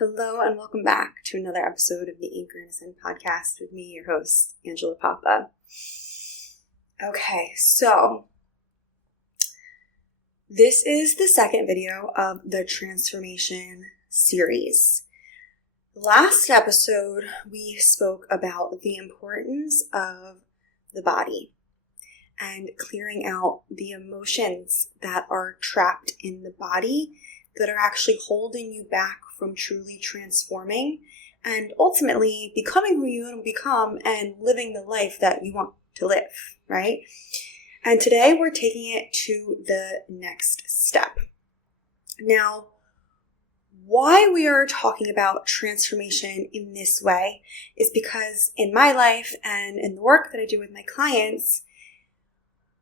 Hello and welcome back to another episode of the Anchor and Ascend podcast with me, your host, Angela Papa. Okay, so this is the second video of the transformation series. Last episode, we spoke about the importance of the body and clearing out the emotions that are trapped in the body that are actually holding you back from truly transforming and ultimately becoming who you want to become and living the life that you want to live, right? And today we're taking it to the next step. Now, why we are talking about transformation in this way is because in my life and in the work that I do with my clients,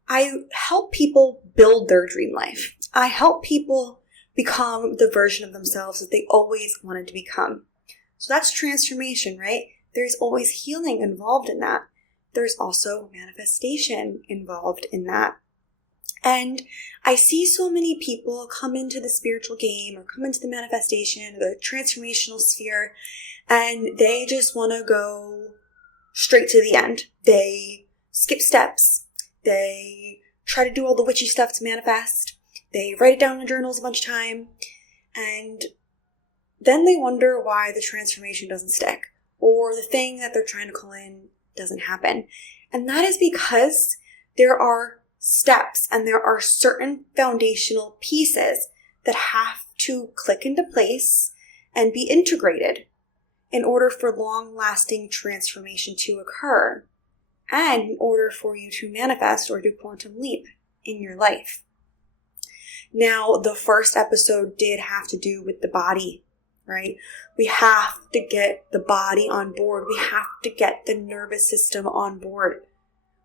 I help people build their dream life. I help people become the version of themselves that they always wanted to become. So that's transformation, right? There's always healing involved in that. There's also manifestation involved in that. And I see so many people come into the spiritual game or come into the manifestation, the transformational sphere, and they just want to go straight to the end. They skip steps. They try to do all the witchy stuff to manifest. They write it down in journals a bunch of time, and then they wonder why the transformation doesn't stick, or the thing that they're trying to call in doesn't happen. And that is because there are steps and there are certain foundational pieces that have to click into place and be integrated in order for long-lasting transformation to occur, and in order for you to manifest or do quantum leap in your life. Now, the first episode did have to do with the body, right? We have to get the body on board. We have to get the nervous system on board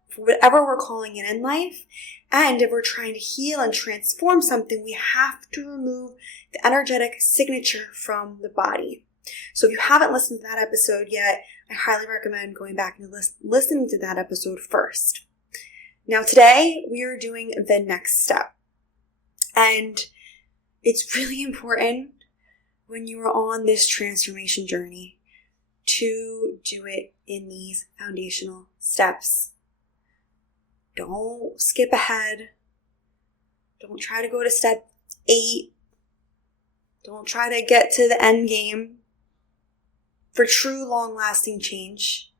for whatever we're calling it in life. And if we're trying to heal and transform something, we have to remove the energetic signature from the body. So if you haven't listened to that episode yet, I highly recommend going back and listening to that episode first. Now, today we are doing the next step. And it's really important when you are on this transformation journey to do it in these foundational steps. Don't skip ahead. Don't try to go to step 8. Don't try to get to the end game. For true long-lasting change,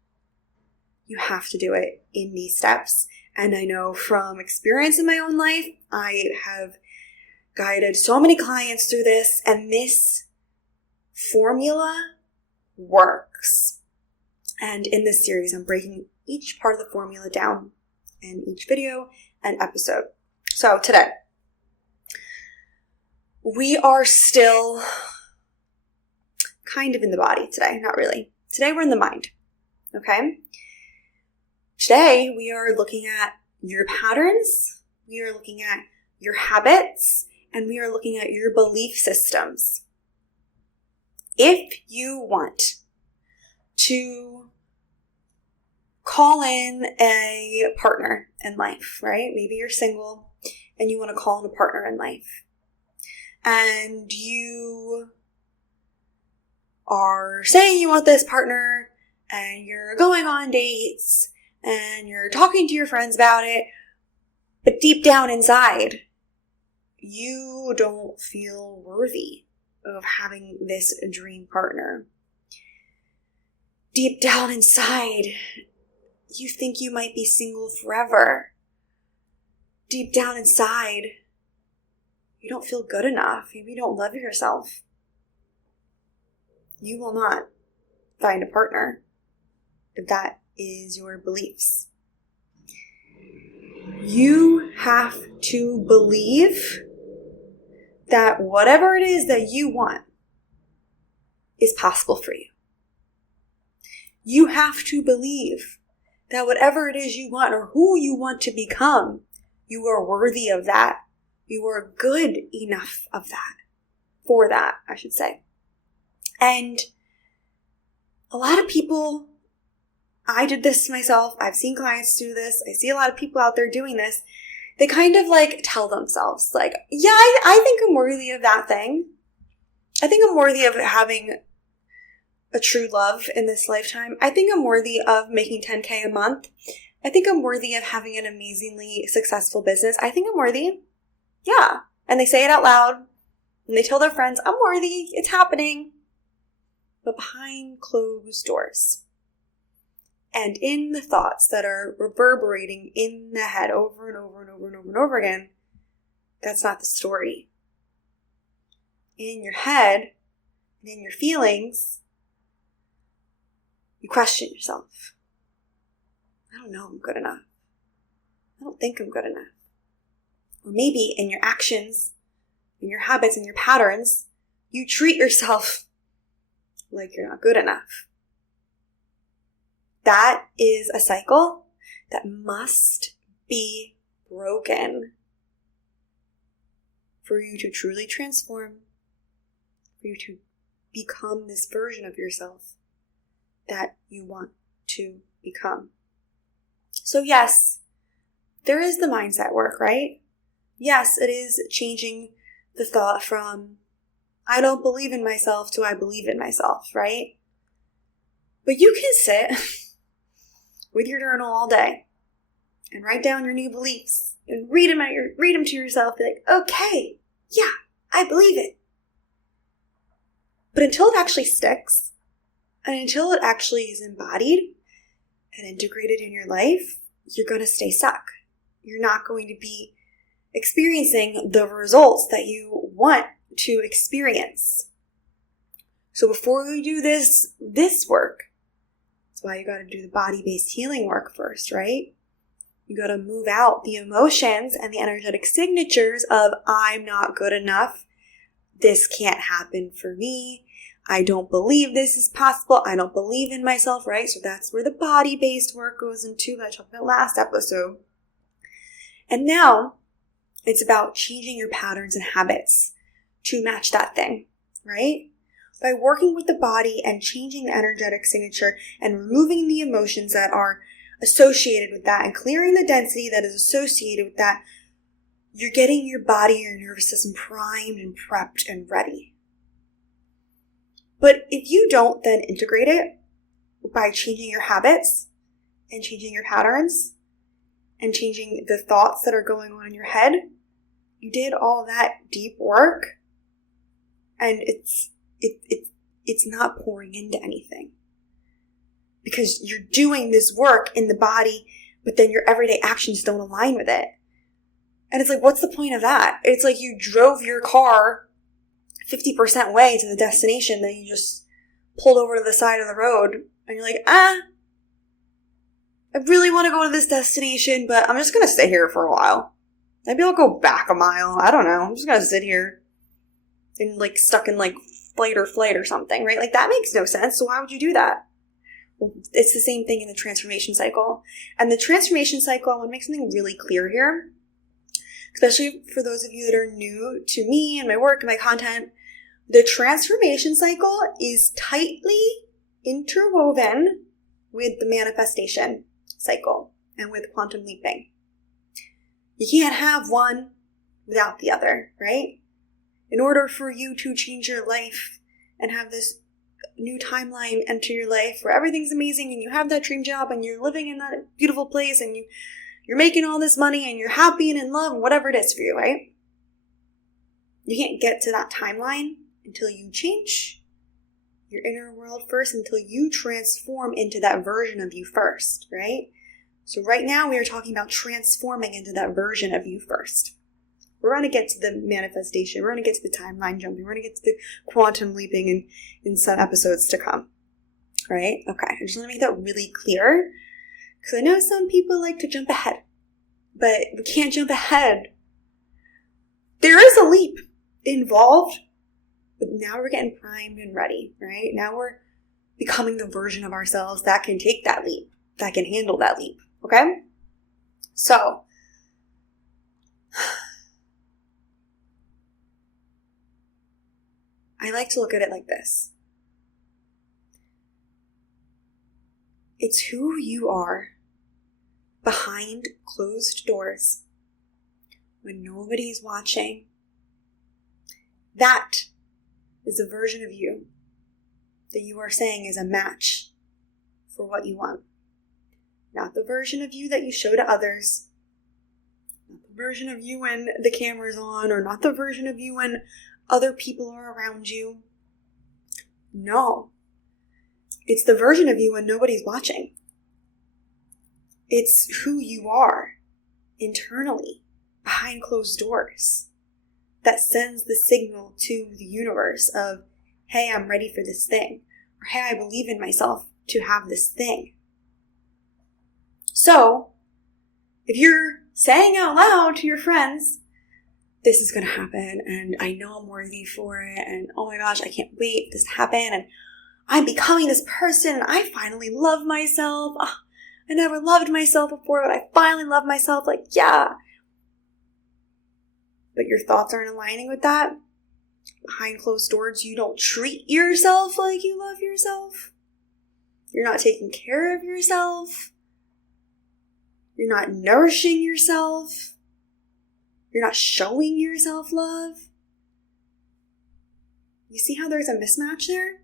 you have to do it in these steps. And I know from experience in my own life, I have guided so many clients through this, and this formula works. And in this series, I'm breaking each part of the formula down in each video and episode. So today, we are still kind of in the body today, not really. Today we're in the mind, okay? Today we are looking at your patterns, we are looking at your habits, and we are looking at your belief systems. If you want to call in a partner in life, right? Maybe you're single and you want to call in a partner in life. And you are saying you want this partner and you're going on dates and you're talking to your friends about it, but deep down inside, you don't feel worthy of having this dream partner. Deep down inside, you think you might be single forever. Deep down inside, you don't feel good enough. Maybe you don't love yourself. You will not find a partner if that is your beliefs. You have to believe that whatever it is that you want is possible for you. You have to believe that whatever it is you want or who you want to become, you are worthy of that. You are good enough of that. For that, I should say. And a lot of people, I did this myself. I've seen clients do this. I see a lot of people out there doing this. They kind of like tell themselves like, yeah, I think I'm worthy of that thing. I think I'm worthy of having a true love in this lifetime. I think I'm worthy of making 10K a month. I think I'm worthy of having an amazingly successful business. I think I'm worthy. Yeah. And they say it out loud and they tell their friends, I'm worthy. It's happening. But behind closed doors and in the thoughts that are reverberating in the head over and over and over and over and over again, that's not the story. In your head and in your feelings, you question yourself. I don't know I'm good enough. I don't think I'm good enough. Or maybe in your actions, in your habits, in your patterns, you treat yourself like you're not good enough. That is a cycle that must be broken for you to truly transform, for you to become this version of yourself that you want to become. So yes, there is the mindset work, right? Yes, it is changing the thought from I don't believe in myself to I believe in myself, right? But you can sit with your journal all day and write down your new beliefs and read them to yourself. Be like, okay, yeah, I believe it. But until it actually sticks and until it actually is embodied and integrated in your life, you're going to stay stuck. You're not going to be experiencing the results that you want to experience. So before you do this work, that's why you got to do the body-based healing work first, right? You got to move out the emotions and the energetic signatures of I'm not good enough. This can't happen for me. I don't believe this is possible. I don't believe in myself, right? So that's where the body-based work goes into, that I talked about last episode. And now it's about changing your patterns and habits to match that thing, right? By working with the body and changing the energetic signature and removing the emotions that are associated with that and clearing the density that is associated with that, you're getting your body, your nervous system primed and prepped and ready. But if you don't then integrate it by changing your habits and changing your patterns and changing the thoughts that are going on in your head, you did all that deep work and it's not pouring into anything. Because you're doing this work in the body, but then your everyday actions don't align with it. And it's like, what's the point of that? It's like you drove your car 50% way to the destination, then you just pulled over to the side of the road, and you're like, I really want to go to this destination, but I'm just going to stay here for a while. Maybe I'll go back a mile. I don't know. I'm just going to sit here and like stuck in like fight or flight or something, right? Like that makes no sense. So why would you do that? Well, it's the same thing in the transformation cycle. And the transformation cycle, I want to make something really clear here, especially for those of you that are new to me and my work and my content. The transformation cycle is tightly interwoven with the manifestation cycle and with quantum leaping. You can't have one without the other, right? In order for you to change your life and have this new timeline enter your life where everything's amazing and you have that dream job and you're living in that beautiful place and you're making all this money and you're happy and in love and whatever it is for you, right? You can't get to that timeline until you change your inner world first, until you transform into that version of you first, right? So right now we are talking about transforming into that version of you first. We're going to get to the manifestation. We're going to get to the timeline jumping. We're going to get to the quantum leaping in some episodes to come. Right? Okay. I just want to make that really clear because I know some people like to jump ahead, but we can't jump ahead. There is a leap involved, but now we're getting primed and ready, right? Now we're becoming the version of ourselves that can take that leap, that can handle that leap. Okay? So, I like to look at it like this. It's who you are behind closed doors when nobody's watching. That is a version of you that you are saying is a match for what you want. Not the version of you that you show to others, not the version of you when the camera's on, or not the version of you when other people are around you. No. It's the version of you when nobody's watching. It's who you are internally, behind closed doors, that sends the signal to the universe of, hey, I'm ready for this thing, or hey, I believe in myself to have this thing. So, if you're saying out loud to your friends, this is going to happen, and I know I'm worthy for it, and oh my gosh, I can't wait for this to happen, and I'm becoming this person, and I finally love myself. Oh, I never loved myself before, but I finally love myself. Like, yeah. But your thoughts aren't aligning with that. Behind closed doors, you don't treat yourself like you love yourself. You're not taking care of yourself. You're not nourishing yourself. You're not showing yourself love. You see how there's a mismatch there?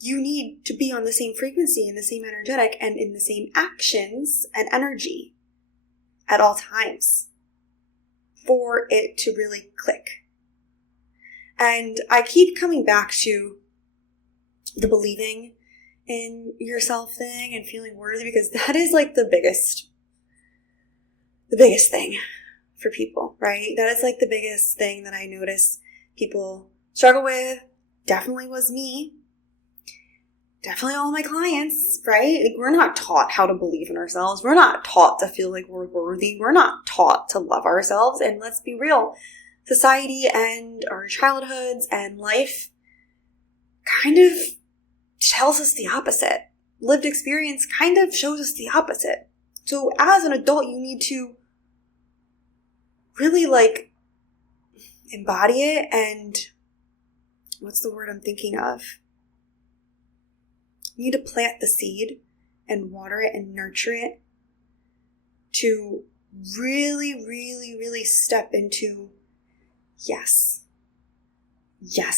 You need to be on the same frequency and the same energetic and in the same actions and energy at all times for it to really click. And I keep coming back to the believing in yourself thing and feeling worthy, because that is like the biggest thing for people, right? That is like the biggest thing that I notice people struggle with. Definitely was me. Definitely all my clients, right? Like, we're not taught how to believe in ourselves. We're not taught to feel like we're worthy. We're not taught to love ourselves. And let's be real, society and our childhoods and life kind of tells us the opposite. Lived experience kind of shows us the opposite. So as an adult, you need to really embody it, and what's the word I'm thinking of? You need to plant the seed and water it and nurture it to really, really, really step into, yes,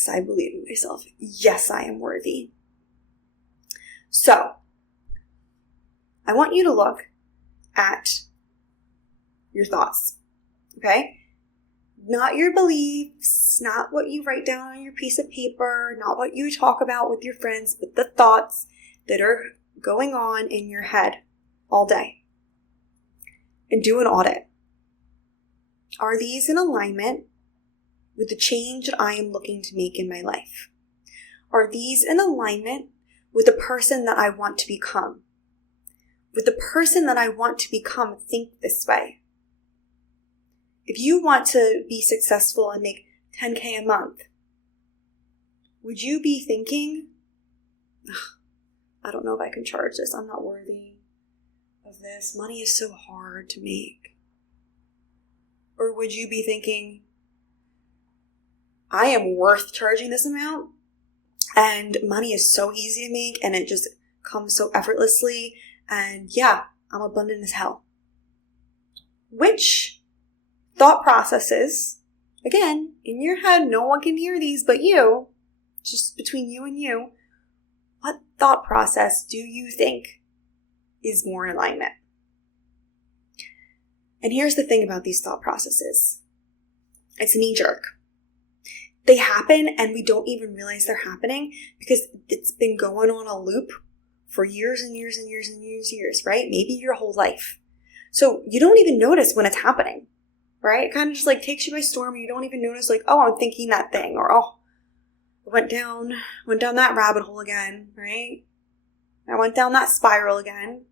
I believe in myself. Yes, I am worthy. So, I want you to look at your thoughts, okay? Not your beliefs, not what you write down on your piece of paper, not what you talk about with your friends, but the thoughts that are going on in your head all day. And do an audit. Are these in alignment with the change that I am looking to make in my life? Are these in alignment with the person that I want to become? With the person that I want to become, think this way. If you want to be successful and make $10K a month, would you be thinking, I don't know if I can charge this. I'm not worthy of this. Money is so hard to make. Or would you be thinking, I am worth charging this amount, and money is so easy to make, and it just comes so effortlessly, and yeah, I'm abundant as hell. Which thought processes, again, in your head, no one can hear these but you, just between you and you, what thought process do you think is more in alignment? And here's the thing about these thought processes. It's knee-jerk. They happen and we don't even realize they're happening because it's been going on a loop for years and years and years and years, right? Maybe your whole life. So you don't even notice when it's happening, right? It kind of just takes you by storm. You don't even notice oh, I'm thinking that thing, or oh, I went down that rabbit hole again, right? I went down that spiral again.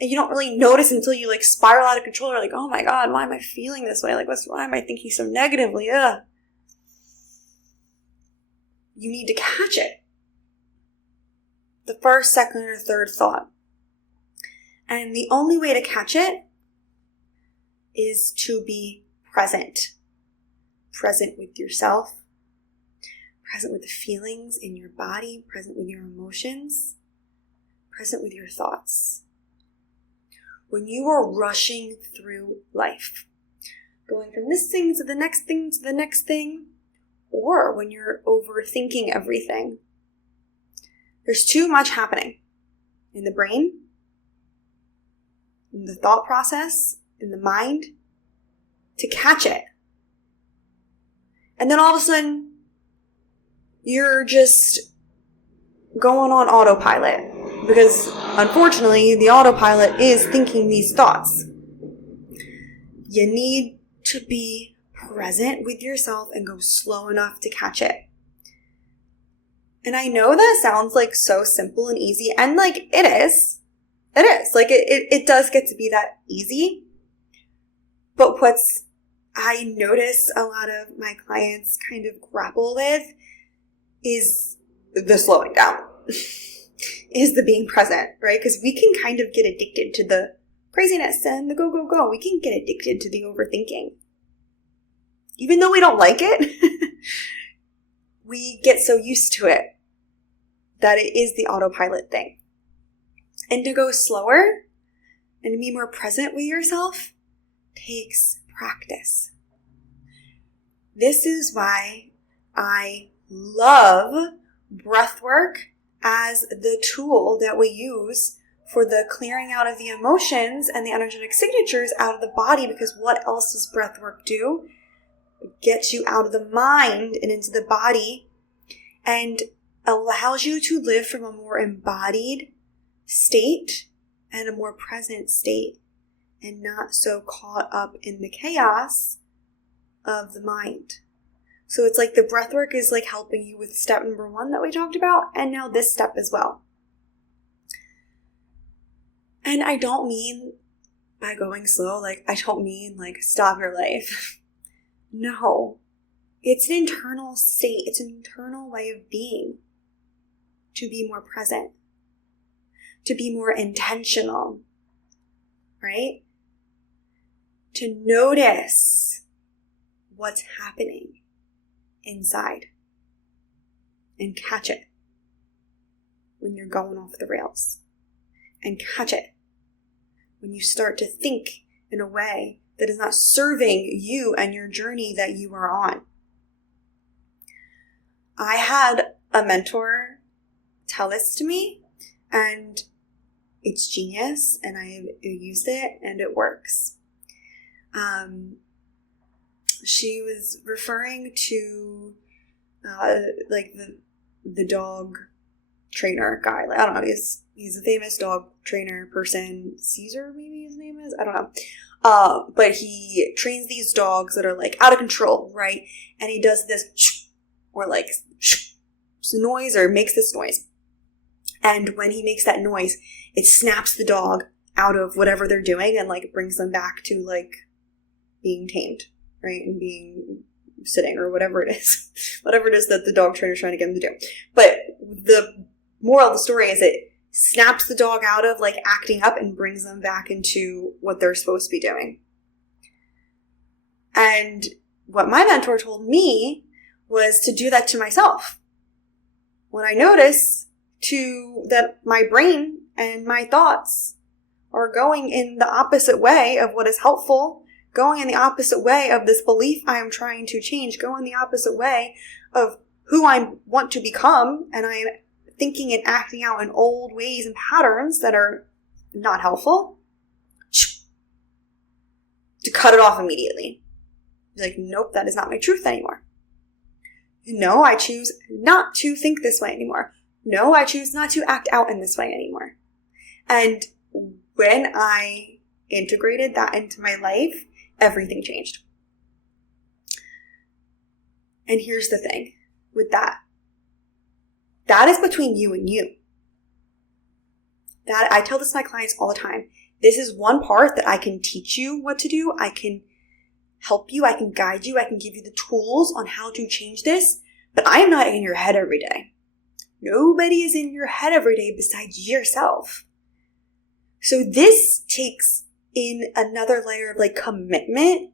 And you don't really notice until you spiral out of control. You're like, oh my God, why am I feeling this way? Why am I thinking so negatively? Ugh. You need to catch it. The first, second, or third thought. And the only way to catch it is to be present. Present with yourself. Present with the feelings in your body. Present with your emotions. Present with your thoughts. When you are rushing through life, going from this thing to the next thing to the next thing, or when you're overthinking everything. There's too much happening in the brain, in the thought process, in the mind, to catch it. And then all of a sudden, you're just going on autopilot, because unfortunately, the autopilot is thinking these thoughts. You need to be present with yourself and go slow enough to catch it. And I know that sounds like so simple and easy, and like it is. It is. Like it does get to be that easy. But what's I notice a lot of my clients kind of grapple with is the slowing down, is the being present, right? Because we can kind of get addicted to the craziness and the go, go, go. We can get addicted to the overthinking. Even though we don't like it, we get so used to it that it is the autopilot thing. And to go slower and to be more present with yourself takes practice. This is why I love breath work as the tool that we use for the clearing out of the emotions and the energetic signatures out of the body, because what else does breath work do? It gets you out of the mind and into the body and allows you to live from a more embodied state and a more present state, and not so caught up in the chaos of the mind. So it's like the breath work is like helping you with step number 1 that we talked about, and now this step as well. And I don't mean by going slow, like I don't mean like stop your life. No, it's an internal state. It's an internal way of being, to be more present, to be more intentional, right? To notice what's happening inside and catch it when you're going off the rails, and catch it when you start to think in a way that is not serving you and your journey that you are on. I had a mentor tell this to me, and it's genius, and I used it, and it works. She was referring to like the dog trainer guy. Like, I don't know. He's a famous dog trainer person. Caesar, maybe his name is. I don't know. But he trains these dogs that are like out of control, right? And he does this or like noise, or makes this noise. And when he makes that noise, it snaps the dog out of whatever they're doing and like brings them back to like being tamed, right? And being sitting, or whatever it is. Whatever it is that the dog trainer is trying to get him to do. But the moral of the story is it snaps the dog out of like acting up and brings them back into what they're supposed to be doing. And what my mentor told me was to do that to myself. When I notice that my brain and my thoughts are going in the opposite way of what is helpful, going in the opposite way of this belief I am trying to change, going the opposite way of who I want to become, and I am thinking and acting out in old ways and patterns that are not helpful, to cut it off immediately. Be like, nope, that is not my truth anymore. No, I choose not to think this way anymore. No, I choose not to act out in this way anymore. And when I integrated that into my life, everything changed. And here's the thing with that. That is between you and you. That I tell this to my clients all the time. This is one part that I can teach you what to do. I can help you. I can guide you. I can give you the tools on how to change this. But I am not in your head every day. Nobody is in your head every day besides yourself. So this takes in another layer of like commitment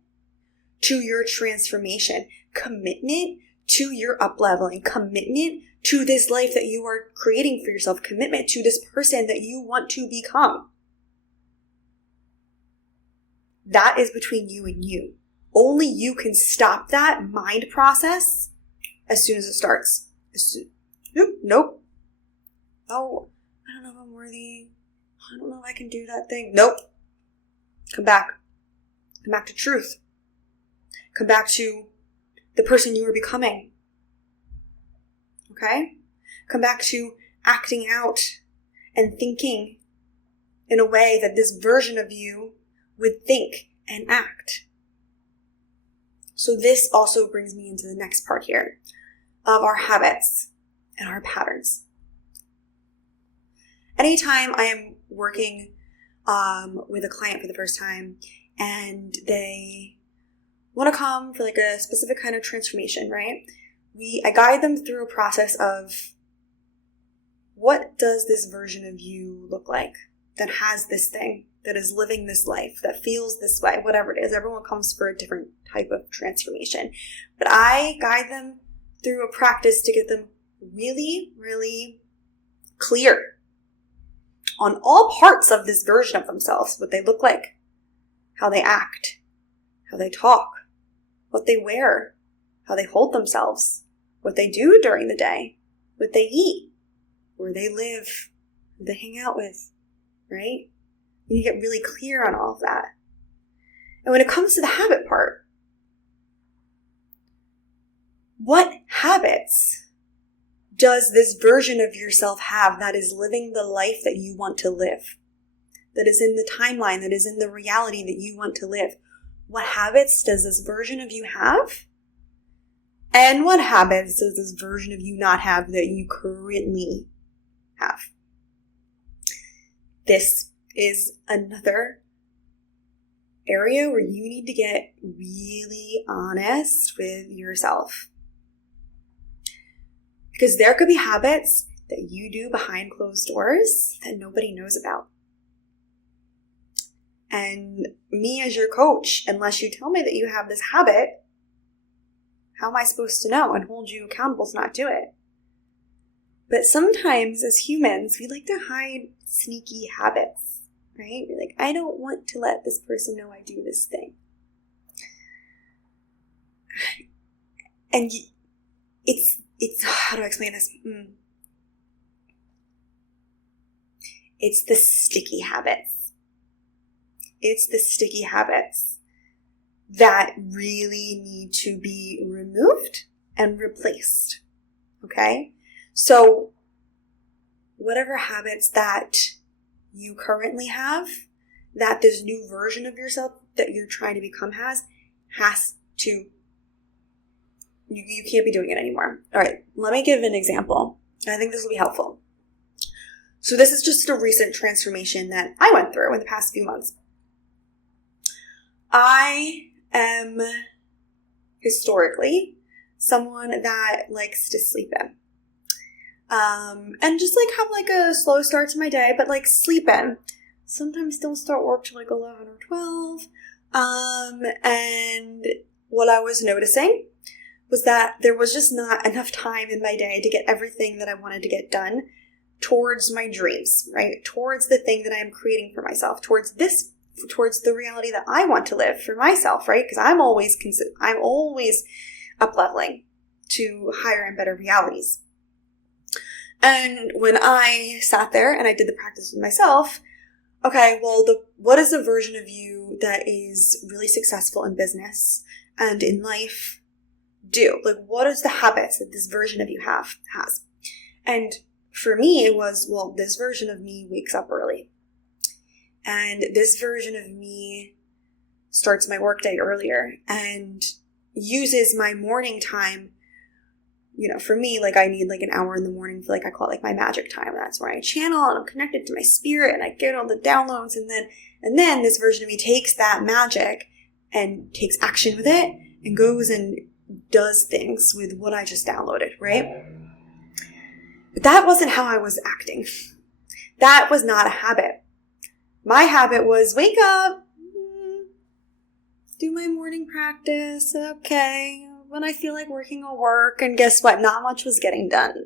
to your transformation, commitment to your up-leveling, commitment to this life that you are creating for yourself, commitment to this person that you want to become. That is between you and you. Only you can stop that mind process as soon as it starts. Nope. Oh, I don't know if I'm worthy. I don't know if I can do that thing. Nope. Come back. Come back to truth. Come back to the person you are becoming. Okay? Come back to acting out and thinking in a way that this version of you would think and act. So this also brings me into the next part here of our habits and our patterns. Anytime I am working with a client for the first time and they want to come for like a specific kind of transformation, right? I guide them through a process of what does this version of you look like that has this thing, that is living this life, that feels this way, whatever it is. Everyone comes for a different type of transformation. But I guide them through a practice to get them really, really clear on all parts of this version of themselves, what they look like, how they act, how they talk, what they wear, how they hold themselves, what they do during the day, what they eat, where they live, who they hang out with, right? You need to get really clear on all of that. And when it comes to the habit part, what habits does this version of yourself have that is living the life that you want to live? That is in the timeline, that is in the reality that you want to live? What habits does this version of you have? And what habits does this version of you not have that you currently have? This is another area where you need to get really honest with yourself. Because there could be habits that you do behind closed doors that nobody knows about. And me as your coach, unless you tell me that you have this habit, how am I supposed to know and hold you accountable to not do it? But sometimes as humans, we like to hide sneaky habits, right? We're like, I don't want to let this person know I do this thing. And it's how do I explain this? It's the sticky habits. It's the sticky habits that really need to be removed and replaced. Okay? So, whatever habits that you currently have, that this new version of yourself that you're trying to become has to, you can't be doing it anymore. All right, let me give an example. I think this will be helpful. So this is just a recent transformation that I went through in the past few months. I am historically someone that likes to sleep in. And just like have like a slow start to my day, but like sleep in. Sometimes don't start work till like 11 or 12. And what I was noticing was that there was just not enough time in my day to get everything that I wanted to get done towards my dreams, right? Towards the thing that I am creating for myself, towards the reality that I want to live for myself, right? Because I'm always up-leveling to higher and better realities. And when I sat there and I did the practice with myself, okay, well, what is the version of you that is really successful in business and in life do? Like, what is the habits that this version of you has? And for me, it was, well, this version of me wakes up early. And this version of me starts my workday earlier and uses my morning time. You know, for me, like I need like an hour in the morning for like, I call it like my magic time. That's where I channel and I'm connected to my spirit and I get all the downloads. And then this version of me takes that magic and takes action with it and goes and does things with what I just downloaded, right? But that wasn't how I was acting. That was not a habit. My habit was wake up, do my morning practice, okay. When I feel like working, I'll work. And guess what? Not much was getting done.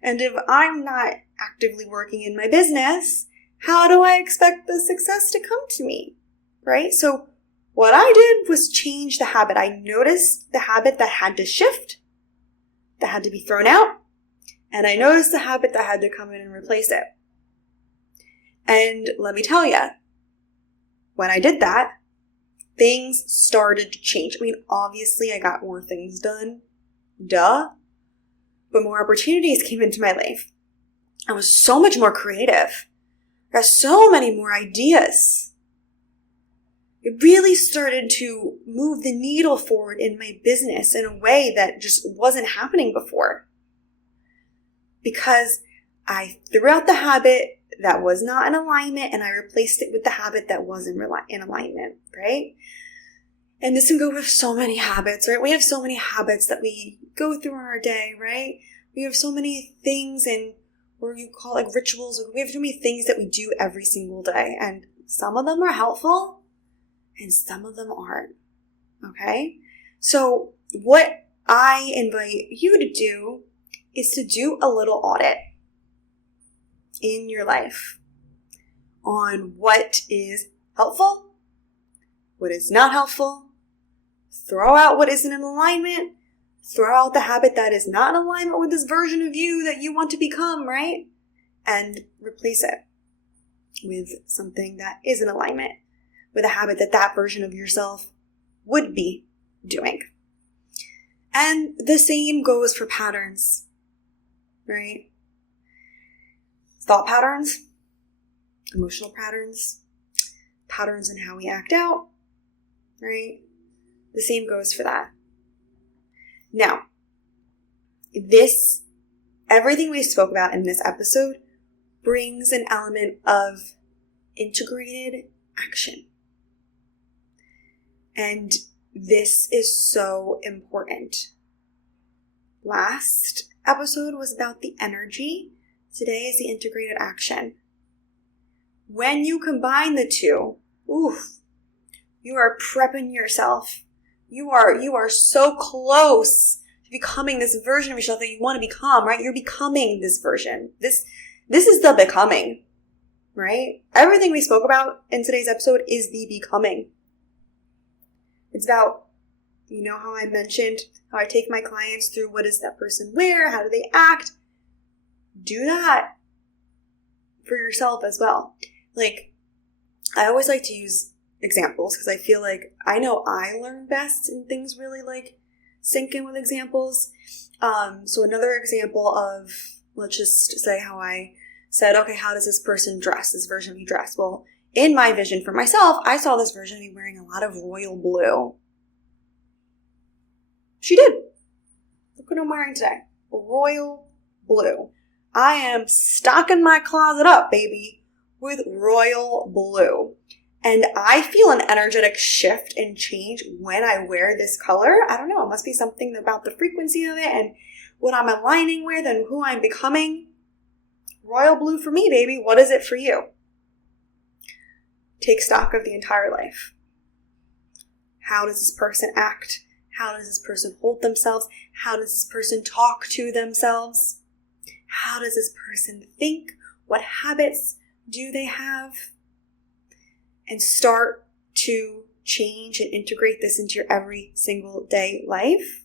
And if I'm not actively working in my business, how do I expect the success to come to me? Right? So What I did was change the habit. I noticed the habit that had to shift, that had to be thrown out, and I noticed the habit that had to come in and replace it. And let me tell you, when I did that, things started to change. I mean, obviously I got more things done, duh, but more opportunities came into my life. I was so much more creative. I got so many more ideas. It really started to move the needle forward in my business in a way that just wasn't happening before. Because I threw out the habit that was not in alignment and I replaced it with the habit that was in alignment, right? And this can go with so many habits, right? We have so many habits that we go through in our day, right? We have so many things or you call it like rituals. We have so many things that we do every single day. And some of them are helpful and some of them aren't, okay? So what I invite you to do is to do a little audit in your life on what is helpful, what is not helpful, throw out what isn't in alignment, throw out the habit that is not in alignment with this version of you that you want to become, right? And replace it with something that is in alignment with a habit that that version of yourself would be doing. And the same goes for patterns, right? Thought patterns, emotional patterns, patterns in how we act out, right? The same goes for that. Now, everything we spoke about in this episode brings an element of integrated action. And this is so important. Last episode was about the energy. Today is the integrated action. When you combine the two, you are prepping yourself. You are so close to becoming this version of yourself that you want to become, right? You're becoming this version. This is the becoming, right? Everything we spoke about in today's episode is the becoming. It's about, how I mentioned, how I take my clients through what does that person wear, how do they act. Do that for yourself as well. Like, I always like to use examples because I feel like I know I learn best and things really sink in with examples. So another example of, let's just say how I said, okay, how does this person dress, this version of me dress? Well, in my vision for myself, I saw this version of me wearing a lot of royal blue. She did. Look what I'm wearing today. Royal blue. I am stocking my closet up, baby, with royal blue. And I feel an energetic shift and change when I wear this color. I don't know. It must be something about the frequency of it and what I'm aligning with and who I'm becoming. Royal blue for me, baby. What is it for you? Take stock of the entire life. How does this person act? How does this person hold themselves? How does this person talk to themselves? How does this person think? What habits do they have? And start to change and integrate this into your every single day life.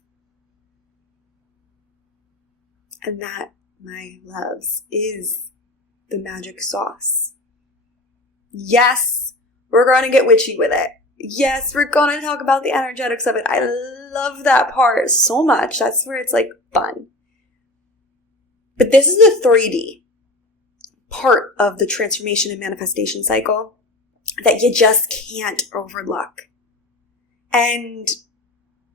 And that, my loves, is the magic sauce. Yes, we're going to get witchy with it. Yes, we're going to talk about the energetics of it. I love that part so much. That's where it's fun. But this is the 3D part of the transformation and manifestation cycle that you just can't overlook. And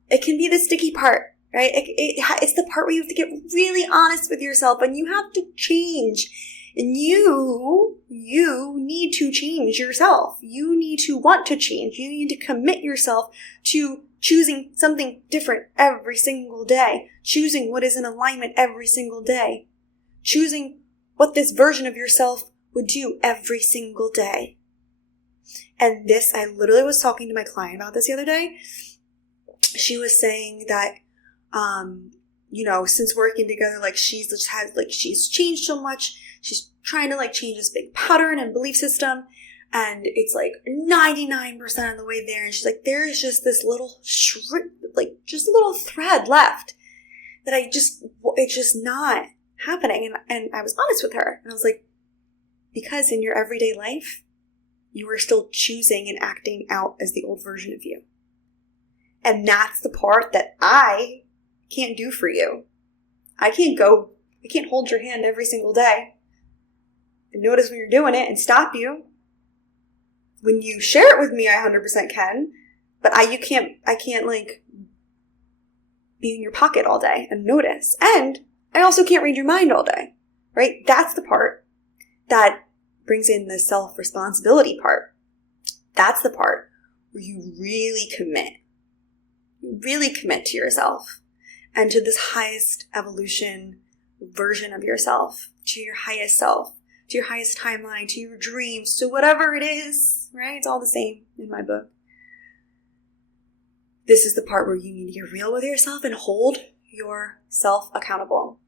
it can be the sticky part, right? It's the part where you have to get really honest with yourself and you have to change. And you need to change yourself. You need to want to change. You need to commit yourself to choosing something different every single day. Choosing what is in alignment every single day. Choosing what this version of yourself would do every single day. And this, I literally was talking to my client about this the other day. She was saying that, since working together, she's changed so much. She's trying to change this big pattern and belief system. And it's like 99% of the way there. And she's like, there is just this little just a little thread left that it's just not happening. And I was honest with her. And I was like, because in your everyday life, you are still choosing and acting out as the old version of you. And that's the part that I can't do for you. I can't hold your hand every single day and notice when you're doing it and stop you. When you share it with me, I 100% can, but I can't like be in your pocket all day and notice. And I also can't read your mind all day, right? That's the part that brings in the self-responsibility part. That's the part where you really commit. You really commit to yourself and to this highest evolution version of yourself, to your highest self, to your highest timeline, to your dreams, to whatever it is, right? It's all the same in my book. This is the part where you need to get real with yourself and hold yourself accountable.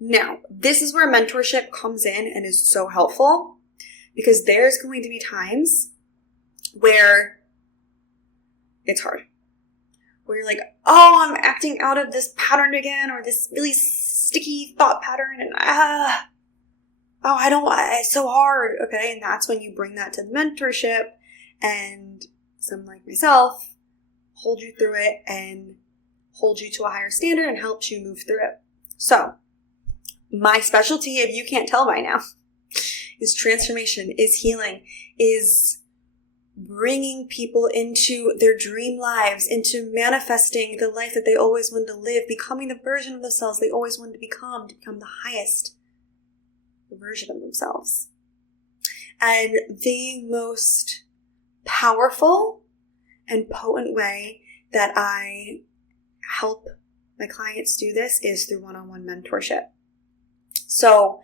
Now, this is where mentorship comes in and is so helpful, because there's going to be times where it's hard. Where you're like, oh, I'm acting out of this pattern again, or this really sticky thought pattern, and it's so hard. Okay, and that's when you bring that to the mentorship, and someone like myself hold you through it and hold you to a higher standard and helps you move through it. So, my specialty, if you can't tell by now, is transformation, is healing, is bringing people into their dream lives, into manifesting the life that they always wanted to live, becoming the version of themselves they always wanted to become the highest version of themselves. And the most powerful and potent way that I help my clients do this is through one-on-one mentorship. So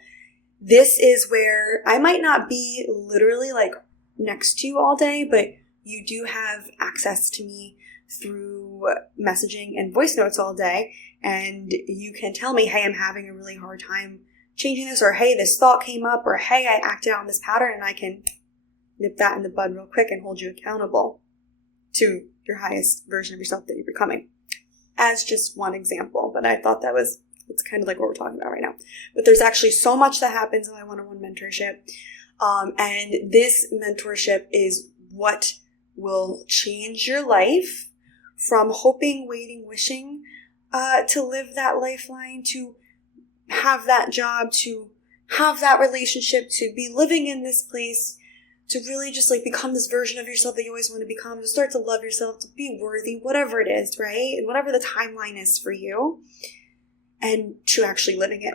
this is where I might not be literally like next to you all day, but you do have access to me through messaging and voice notes all day, and you can tell me, hey, I'm having a really hard time changing this, or hey, this thought came up, or hey, I acted out on this pattern, and I can nip that in the bud real quick and hold you accountable to your highest version of yourself that you're becoming. As just one example, but I thought it's kind of like what we're talking about right now. But there's actually so much that happens in my one-on-one mentorship. And this mentorship is what will change your life from hoping, waiting, wishing to live that lifeline, to have that job, to have that relationship, to be living in this place, to really just like become this version of yourself that you always want to become, to start to love yourself, to be worthy, whatever it is, right? And whatever the timeline is for you, and to actually living it.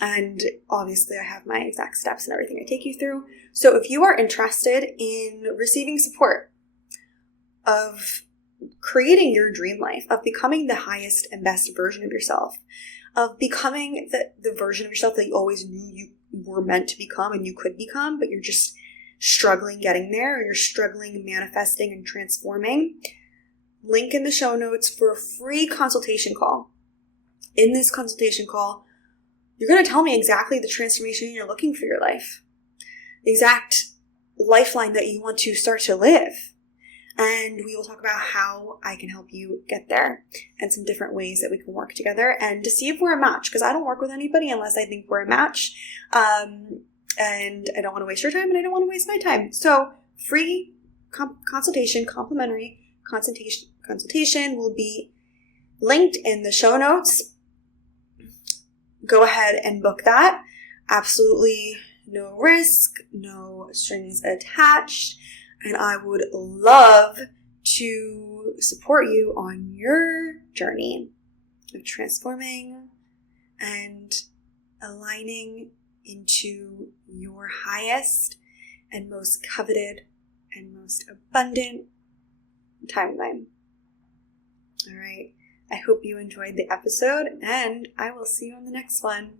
And obviously I have my exact steps and everything I take you through. So if you are interested in receiving support of creating your dream life, of becoming the highest and best version of yourself, of becoming the version of yourself that you always knew you were meant to become and you could become, but you're just struggling getting there, or you're struggling manifesting and transforming, link in the show notes for a free consultation call. In this consultation call, you're going to tell me exactly the transformation you're looking for your life, the exact lifeline that you want to start to live. And we will talk about how I can help you get there and some different ways that we can work together and to see if we're a match, because I don't work with anybody unless I think we're a match. And I don't want to waste your time and I don't want to waste my time. So free consultation, complimentary consultation will be linked in the show notes. Go ahead and book that. Absolutely no risk, no strings attached. And I would love to support you on your journey of transforming and aligning into your highest and most coveted and most abundant timeline. All right. I hope you enjoyed the episode, and I will see you on the next one.